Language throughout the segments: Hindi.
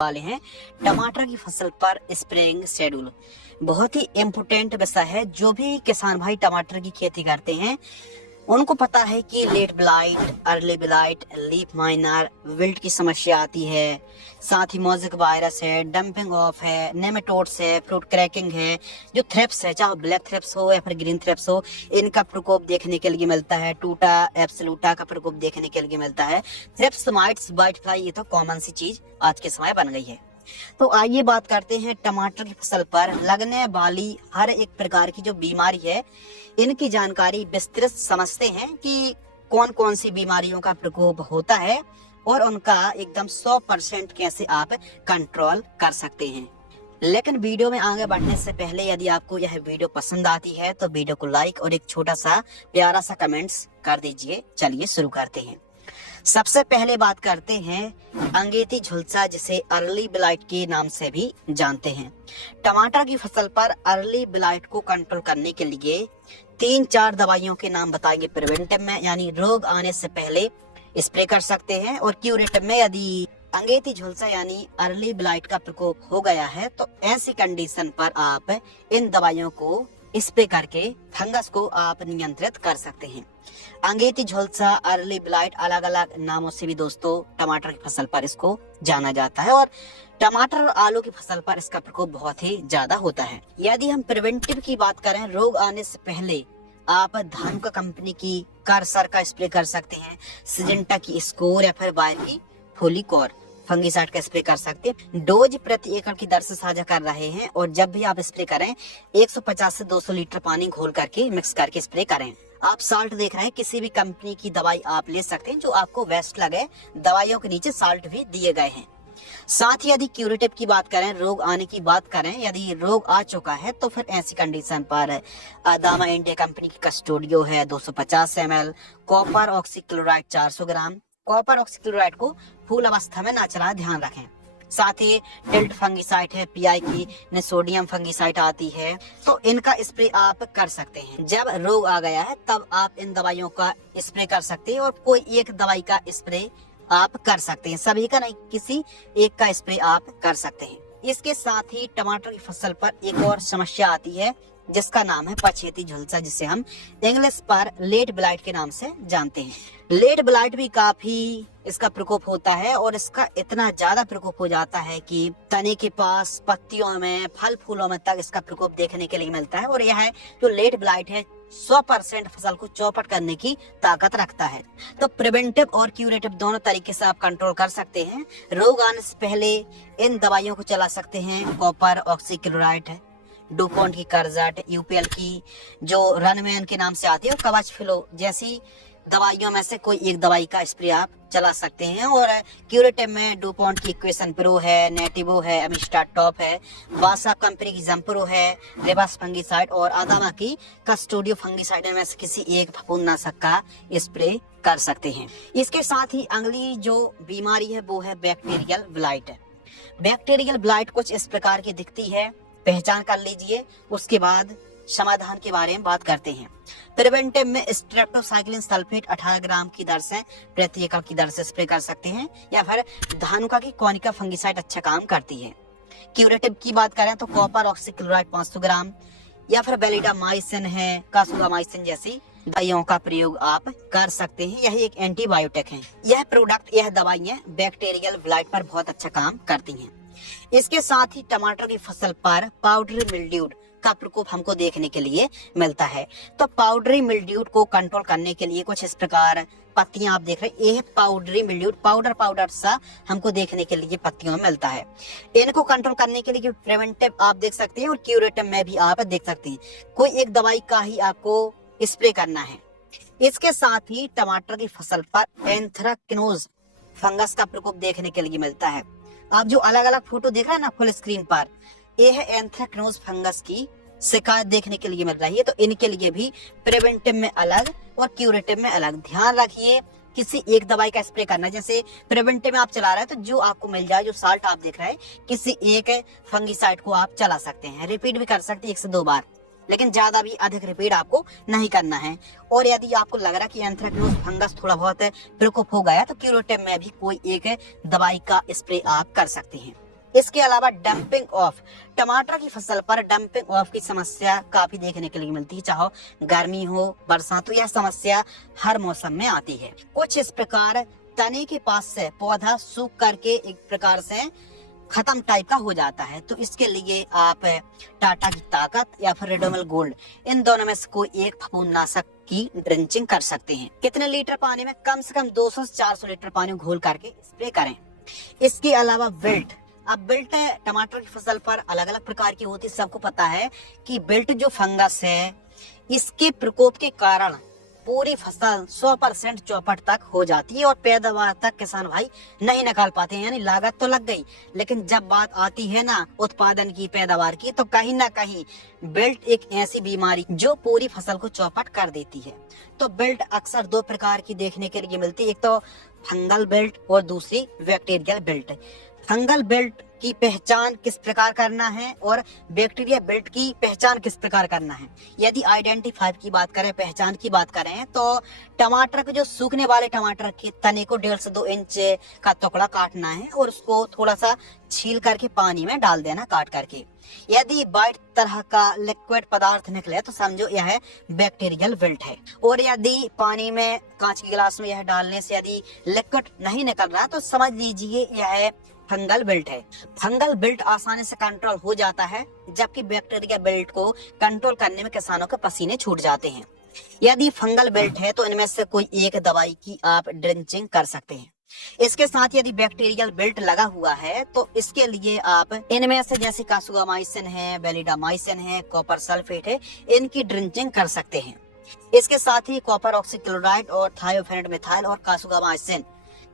वाले हैं टमाटर की फसल पर स्प्रेइंग शेड्यूल। बहुत ही इम्पोर्टेंट विषय है। जो भी किसान भाई टमाटर की खेती करते हैं उनको पता है कि late blight, early blight, leaf miner, wilt की समस्या आती है। साथ ही मोज़ेक वायरस है, डंपिंग ऑफ है, नेमेटोड्स है, फ्रूट क्रैकिंग है, जो थ्रिप्स है, चाहे ब्लैक थ्रिप्स हो या फिर ग्रीन थ्रिप्स हो, इनका प्रकोप देखने के लिए मिलता है। टूटा एब्सोल्यूटा का प्रकोप देखने के लिए मिलता है। थ्रिप्स, माइट्स, व्हाइट फ्लाई, ये तो कॉमन सी चीज आज के समय बन गई है। तो आइए बात करते हैं टमाटर की फसल पर लगने वाली हर एक प्रकार की जो बीमारी है, इनकी जानकारी विस्तृत समझते हैं कि कौन कौन सी बीमारियों का प्रकोप होता है और उनका एकदम 100% कैसे आप कंट्रोल कर सकते हैं। लेकिन वीडियो में आगे बढ़ने से पहले यदि आपको यह वीडियो पसंद आती है तो वीडियो को लाइक और एक छोटा सा प्यारा सा कमेंट्स कर दीजिए। चलिए शुरू करते हैं। सबसे पहले बात करते हैं अंगेती झुलसा, जिसे अर्ली ब्लाइट के नाम से भी जानते हैं। टमाटर की फसल पर अर्ली ब्लाइट को कंट्रोल करने के लिए 3-4 दवाइयों के नाम बताएंगे। प्रिवेंटिव में यानी रोग आने से पहले स्प्रे कर सकते हैं, और क्यूरेटिव में यदि अंगेती झुलसा यानी अर्ली ब्लाइट का प्रकोप हो गया है तो ऐसी कंडीशन पर आप इन दवाइयों को स्प्रे करके फंगस को आप नियंत्रित कर सकते हैं। अंगेती झुलसा, अर्ली ब्लाइट अलग अलग नामों से भी दोस्तों टमाटर की फसल पर इसको जाना जाता है, और टमाटर और आलू की फसल पर इसका प्रकोप बहुत ही ज्यादा होता है। यदि हम प्रिवेंटिव की बात करें, रोग आने से पहले आप धानुका कंपनी की कर्सर का स्प्रे कर सकते हैं। सिजेंटा की स्कोर या फिर बायर की फोलिकोर फंगीसाइड का स्प्रे कर सकते हैं। डोज प्रति एकड़ की दर से साझा कर रहे हैं, और जब भी आप स्प्रे करें 150 से 200 लीटर पानी घोल करके मिक्स करके स्प्रे करें। आप साल्ट देख रहे हैं, किसी भी कंपनी की दवाई आप ले सकते हैं जो आपको बेस्ट लगे। दवाइयों के नीचे साल्ट भी दिए गए हैं। साथ ही यदि क्यूरेटिव की बात करें, रोग आने की बात करें, यदि रोग आ चुका है तो फिर ऐसी कंडीशन पर अदामा इंडिया कंपनी की कस्टोडियो है 250 ml, कॉपर ऑक्सीक्लोराइड 400 ग्राम। कॉपर ऑक्सीक्लोराइड को फूल अवस्था में ना चलाएं, ध्यान रखें। साथ ही टिल्ट फंगीसाइड है, पीआई की नेसोडियम फंगीसाइड आती है, तो इनका स्प्रे आप कर सकते हैं। जब रोग आ गया है तब आप इन दवाइयों का स्प्रे कर सकते हैं, और कोई एक दवाई का स्प्रे आप कर सकते हैं। सभी का नहीं, किसी एक का स्प्रे आप कर सकते हैं। इसके साथ ही टमाटर की फसल पर एक और समस्या आती है जिसका नाम है पछेती झुलसा, जिसे हम इंग्लिश पर लेट ब्लाइट के नाम से जानते हैं। लेट ब्लाइट भी काफी इसका प्रकोप होता है, और इसका इतना ज्यादा प्रकोप हो जाता है कि तने के पास, पत्तियों में, फल फूलों में तक इसका प्रकोप देखने के लिए मिलता है। और यह जो लेट ब्लाइट है 100% फसल को चौपट करने की ताकत रखता है। तो प्रिवेंटिव और क्यूरेटिव दोनों तरीके से आप कंट्रोल कर सकते हैं। रोग आने से पहले इन दवाइयों को चला सकते हैं। कॉपर ऑक्सीक्लोराइड है, डुपॉन्ट की कर्जट, यूपीएल की जो रनमैन के नाम से आती है, और कवच फ्लो जैसी दवाइयों में से कोई एक दवाई का स्प्रे आप चला सकते हैं। और क्यूरेटिव में डुपॉन्ट की इक्वेशन प्रो है, नेटिवो है, अमिस्टा टॉप है, वासा कंपनी की जम्प्रो है, रेबास फंगीसाइड, और अदामा की कस्टोडियो फंगीसाइड में से किसी एक फफूंदनाशक का स्प्रे कर सकते हैं। इसके साथ ही अगली जो बीमारी है वो है बैक्टीरियल ब्लाइट। बैक्टीरियल ब्लाइट कुछ इस प्रकार की दिखती है, पहचान कर लीजिए, उसके बाद समाधान के बारे में बात करते हैं। प्रिवेंटिव में स्ट्रेप्टोसाइक्लिन सल्फेट 18 ग्राम की दर से प्रति एकड़ की दर से स्प्रे कर सकते हैं, या फिर धानुका की कोनिका फंगीसाइड अच्छा काम करती है। क्यूरेटिव की बात करें तो कॉपर ऑक्सीक्लोराइड 500 ग्राम, या फिर बेलिडामाइसिन है, कासुगामाइसिन जैसी दवाइयों का प्रयोग आप कर सकते हैं। यह एक एंटीबायोटिक है। यह प्रोडक्ट, यह दवाइयां बैक्टीरियल ब्लाइट पर बहुत अच्छा काम करती हैं। इसके साथ ही टमाटर की फसल पर पाउडरी मिल्ड्यूड का प्रकोप हमको देखने के लिए मिलता है। तो पाउडरी मिल्ड्यूड को कंट्रोल करने के लिए कुछ इस प्रकार पत्तियां आप देख रहे हैं, ये पाउडरी मिल्ड्यूड पाउडर सा हमको देखने के लिए पत्तियों में मिलता है। इनको कंट्रोल करने के लिए प्रिवेंटिव आप देख सकते हैं, और क्यूरेटिव में भी आप देख सकते हैं। कोई एक दवाई का ही आपको स्प्रे करना है। इसके साथ ही टमाटर की फसल पर एंथ्राक्नोज फंगस का प्रकोप देखने के लिए मिलता है। आप जो अलग अलग फोटो देख रहे हैं ना फुल स्क्रीन पर, ये है एंथ्राक्नोज फंगस की शिकायत देखने के लिए मिल रही है। तो इनके लिए भी प्रिवेंटिव में अलग और क्यूरेटिव में अलग। ध्यान रखिए, किसी एक दवाई का स्प्रे करना। जैसे प्रिवेंटिव में आप चला रहे हैं तो जो आपको मिल जाए, जो साल्ट आप देख रहे हैं, किसी एक फंगीसाइड को आप चला सकते हैं। रिपीट भी कर सकते हैं 1 से 2 बार, लेकिन ज्यादा भी अधिक रिपीट आपको नहीं करना है। और यदि आपको लग रहा है कि एंथ्रेक्नोज फंगस थोड़ा बहुत प्रकोप हो गया तो क्यूरेटिव में भी कोई एक दवाई का स्प्रे आप कर सकते हैं। इसके अलावा डंपिंग ऑफ, टमाटर की फसल पर डंपिंग ऑफ की समस्या काफी देखने के लिए मिलती है, चाहे गर्मी हो बरसात हो, यह समस्या हर मौसम में आती है। कुछ इस प्रकार तने के पास से पौधा सूख करके एक प्रकार से खत्म टाइप का हो जाता है, तो इसके लिए आप टाटा की ताकत या फिर रेडोमिल गोल्ड, इन दोनों में से कोई एक फफूंदनाशक की ड्रिंचिंग कर सकते हैं। कितने लीटर पानी में? कम से कम 200 से 400 लीटर पानी घोल करके स्प्रे करें। इसके अलावा विल्ट, अब बिल्ट टमाटर की फसल पर अलग अलग प्रकार की होती है। सबको पता है कि बिल्ट जो फंगस है, इसके प्रकोप के कारण पूरी फसल 100% चौपट तक हो जाती है और पैदावार तक किसान भाई नहीं निकाल पाते हैं। यानी लागत तो लग गई, लेकिन जब बात आती है ना उत्पादन की, पैदावार की, तो कहीं ना कहीं बिल्ट एक ऐसी बीमारी जो पूरी फसल को चौपट कर देती है। तो बिल्ट अक्सर दो प्रकार की देखने के लिए मिलती है, एक तो फंगल बिल्ट और दूसरी बैक्टीरियल बिल्ट। फंगल बिल्ट की पहचान किस प्रकार करना है और बैक्टीरिया बिल्ट की पहचान किस प्रकार करना है? यदि आइडेंटिफाई की बात करें, पहचान की बात करें, तो टमाटर के जो सूखने वाले टमाटर के तने को 1.5 से 2 इंच का टुकड़ा काटना है और उसको थोड़ा सा छील करके पानी में डाल देना काट करके। यदि वाइट तरह का लिक्विड पदार्थ निकले तो समझो यह बैक्टीरियल बिल्ट है, और यदि पानी में कांच के गिलास में यह डालने से यदि लिक्विड नहीं निकल रहा तो समझ लीजिए यह फंगल बिल्ट है। फंगल बिल्ट आसानी से कंट्रोल हो जाता है, जबकि बैक्टीरिया बिल्ट को कंट्रोल करने में किसानों के पसीने छूट जाते हैं। यदि फंगल बिल्ट है तो इनमें से कोई एक दवाई की आप ड्रिंचिंग कर सकते हैं। इसके साथ यदि बैक्टीरियल बिल्ट लगा हुआ है तो इसके लिए आप इनमें से जैसे कासुगामाइसिन है, वेलिडामाइसिन है, कॉपर सल्फेट है, इनकी ड्रिंचिंग कर सकते हैं। इसके साथ ही कॉपर ऑक्सीक्लोराइड और थायोफेनेट मिथाइल और कासुगामाइसिन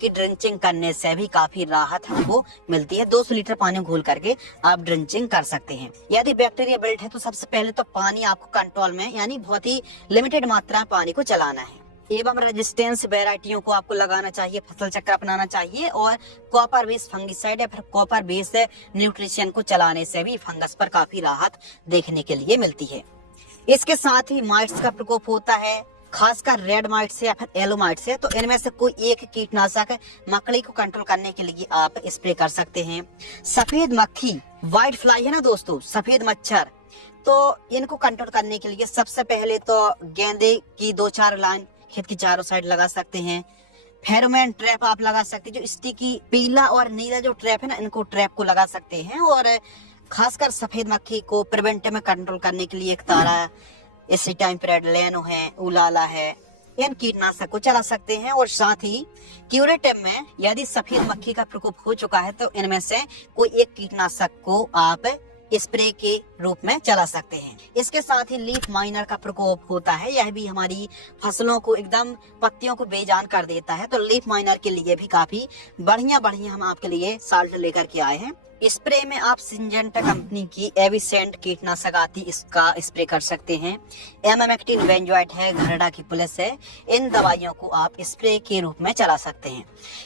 की ड्रिंचिंग करने से भी काफी राहत हमको मिलती है। 200 लीटर पानी घोल करके आप ड्रिंचिंग कर सकते हैं। यदि बैक्टीरिया बिल्ट है तो सबसे पहले तो पानी आपको कंट्रोल में, यानी बहुत ही लिमिटेड मात्रा पानी को चलाना है, एवं रेजिस्टेंस वेराइटियों को आपको लगाना चाहिए, फसल चक्र अपनाना चाहिए, और कॉपर बेस्ड फंगिसाइड या फिर कॉपर बेस्ड न्यूट्रिशन को चलाने से भी फंगस पर काफी राहत देखने के लिए मिलती है। इसके साथ ही माइट्स का प्रकोप होता है, खासकर रेड माइट से या फिर येलो माइट से, तो इनमें से कोई एक कीटनाशक मकड़ी को कंट्रोल करने के लिए आप स्प्रे कर सकते हैं। सफेद मक्खी, व्हाइट फ्लाई है ना दोस्तों, सफेद मच्छर, तो इनको कंट्रोल करने के लिए सबसे पहले तो गेंदे की 2-4 लाइन खेत की चारों साइड लगा सकते हैं। फेरोमोन ट्रैप आप लगा सकते हैं, जो स्टिकी पीला और नीला जो ट्रैप है ना, इनको ट्रैप को लगा सकते हैं। और खासकर सफेद मक्खी को प्रिवेंटिव में कंट्रोल करने के लिए एक तारा, इसी टाइम पीरियड लेनो है, उलाला है, इन कीटनाशक को चला सकते हैं। और साथ ही क्यूरेटिव में यदि सफेद मक्खी का प्रकोप हो चुका है तो इनमें से कोई एक कीटनाशक को आप स्प्रे के रूप में चला सकते हैं। इसके साथ ही लीफ माइनर का प्रकोप होता है, यह भी हमारी फसलों को एकदम पत्तियों को बेजान कर देता है। तो लीफ माइनर के लिए भी काफी बढ़िया हम आपके लिए साल्ट लेकर के आए हैं। स्प्रे में आप सिंजेंटा कंपनी की एविसेंट कीटनाशक आती, इसका स्प्रे कर सकते हैं। एमामेक्टिन बेंजोएट है, घरडा की पुलिस है, इन दवाइयों को आप स्प्रे के रूप में चला सकते हैं।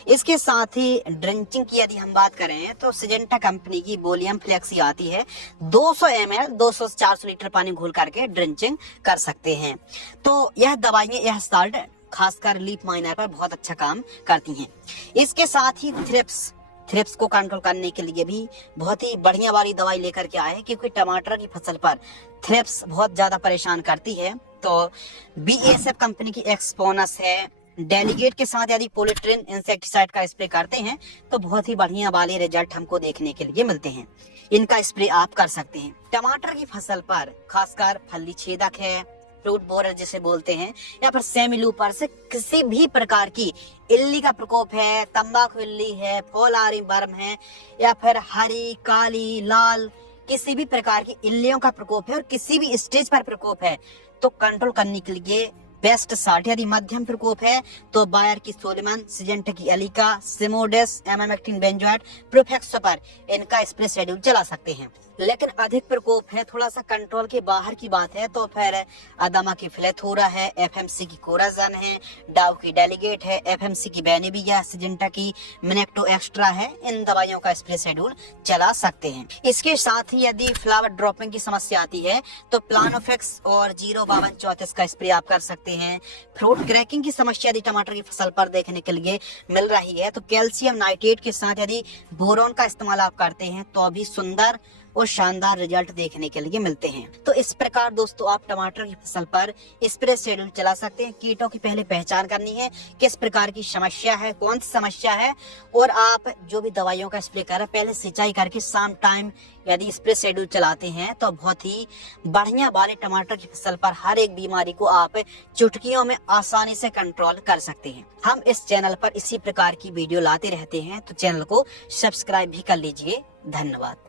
इसके साथ ही ड्रिंचिंग की यदि हम बात करें तो सिंजेंटा कंपनी की वोलियम फ्लेक्सी आती है, 200 ml 200 से 400 लीटर पानी घोल करके ड्रिंचिंग कर सकते हैं। तो यह दवाइयाँ, यह साल्ट खासकर लीफ माइनर पर बहुत अच्छा काम करती हैं। इसके साथ ही थ्रिप्स को कंट्रोल करने के लिए भी बहुत ही बढ़िया वाली दवाई लेकर के आए हैं, क्योंकि टमाटर की फसल पर थ्रिप्स बहुत ज्यादा परेशान करती है। तो BASF कंपनी की एक्सपोनस है, डेलीगेट के साथ यदि पॉलीट्रिन इंसेक्टिसाइड का स्प्रे करते हैं तो बहुत ही बढ़िया वाले रिजल्ट हमको देखने के लिए मिलते हैं। इनका स्प्रे आप कर सकते हैं। टमाटर की फसल पर खासकर फली छेदक है, फ्रूट बोरर जिसे बोलते हैं, या फिर सेमी लूपर से किसी भी प्रकार की इल्ली का प्रकोप है, तंबाकू इल्ली है, फौलारी वर्म है, या फिर हरी, काली, लाल, किसी भी प्रकार की इल्लियों का प्रकोप है और किसी भी स्टेज पर प्रकोप है, तो कंट्रोल करने के लिए बेस्ट साल्ट, यदि मध्यम प्रकोप है तो बायर की सोलिमन, सिजेंटा की एलिका, सिमोडेस, एमामेक्टिन बेंजोएट, प्रोफेक्सोपर, इनका स्प्रे शेड्यूल चला सकते हैं। लेकिन अधिक प्रकोप है, थोड़ा सा कंट्रोल के बाहर की बात है, तो फिर अदामा की फ्लेथोरा है, FMC की कोराजन है, डाव की डेलीगेट है, FMC की बेनेविया, सिजेंटा की मिनेक्टो एक्स्ट्रा है, इन दवाइयों का स्प्रे शेड्यूल चला सकते हैं। इसके साथ ही यदि फ्लावर ड्रॉपिंग की समस्या आती है तो प्लानोफिक्स और 05234 का स्प्रे आप कर सकते सकते हैं। फ्रूट क्रैकिंग की समस्या यदि टमाटर की फसल पर देखने के लिए मिल रही है तो कैल्शियम नाइट्रेट के साथ यदि बोरॉन का इस्तेमाल आप करते हैं तो भी सुंदर और शानदार रिजल्ट देखने के लिए मिलते हैं। तो इस प्रकार दोस्तों आप टमाटर की फसल पर स्प्रे शेड्यूल चला सकते हैं। कीटों की पहले पहचान करनी है, किस प्रकार की समस्या है, कौन सी समस्या है, और आप जो भी दवाइयों का स्प्रे कर रहे हैं पहले सिंचाई करके शाम टाइम यदि स्प्रे शेड्यूल चलाते हैं तो बहुत ही बढ़िया वाले टमाटर की फसल पर हर एक बीमारी को आप चुटकियों में आसानी से कंट्रोल कर सकते हैं। हम इस चैनल पर इसी प्रकार की वीडियो लाते रहते हैं, तो चैनल को सब्सक्राइब भी कर लीजिए। धन्यवाद।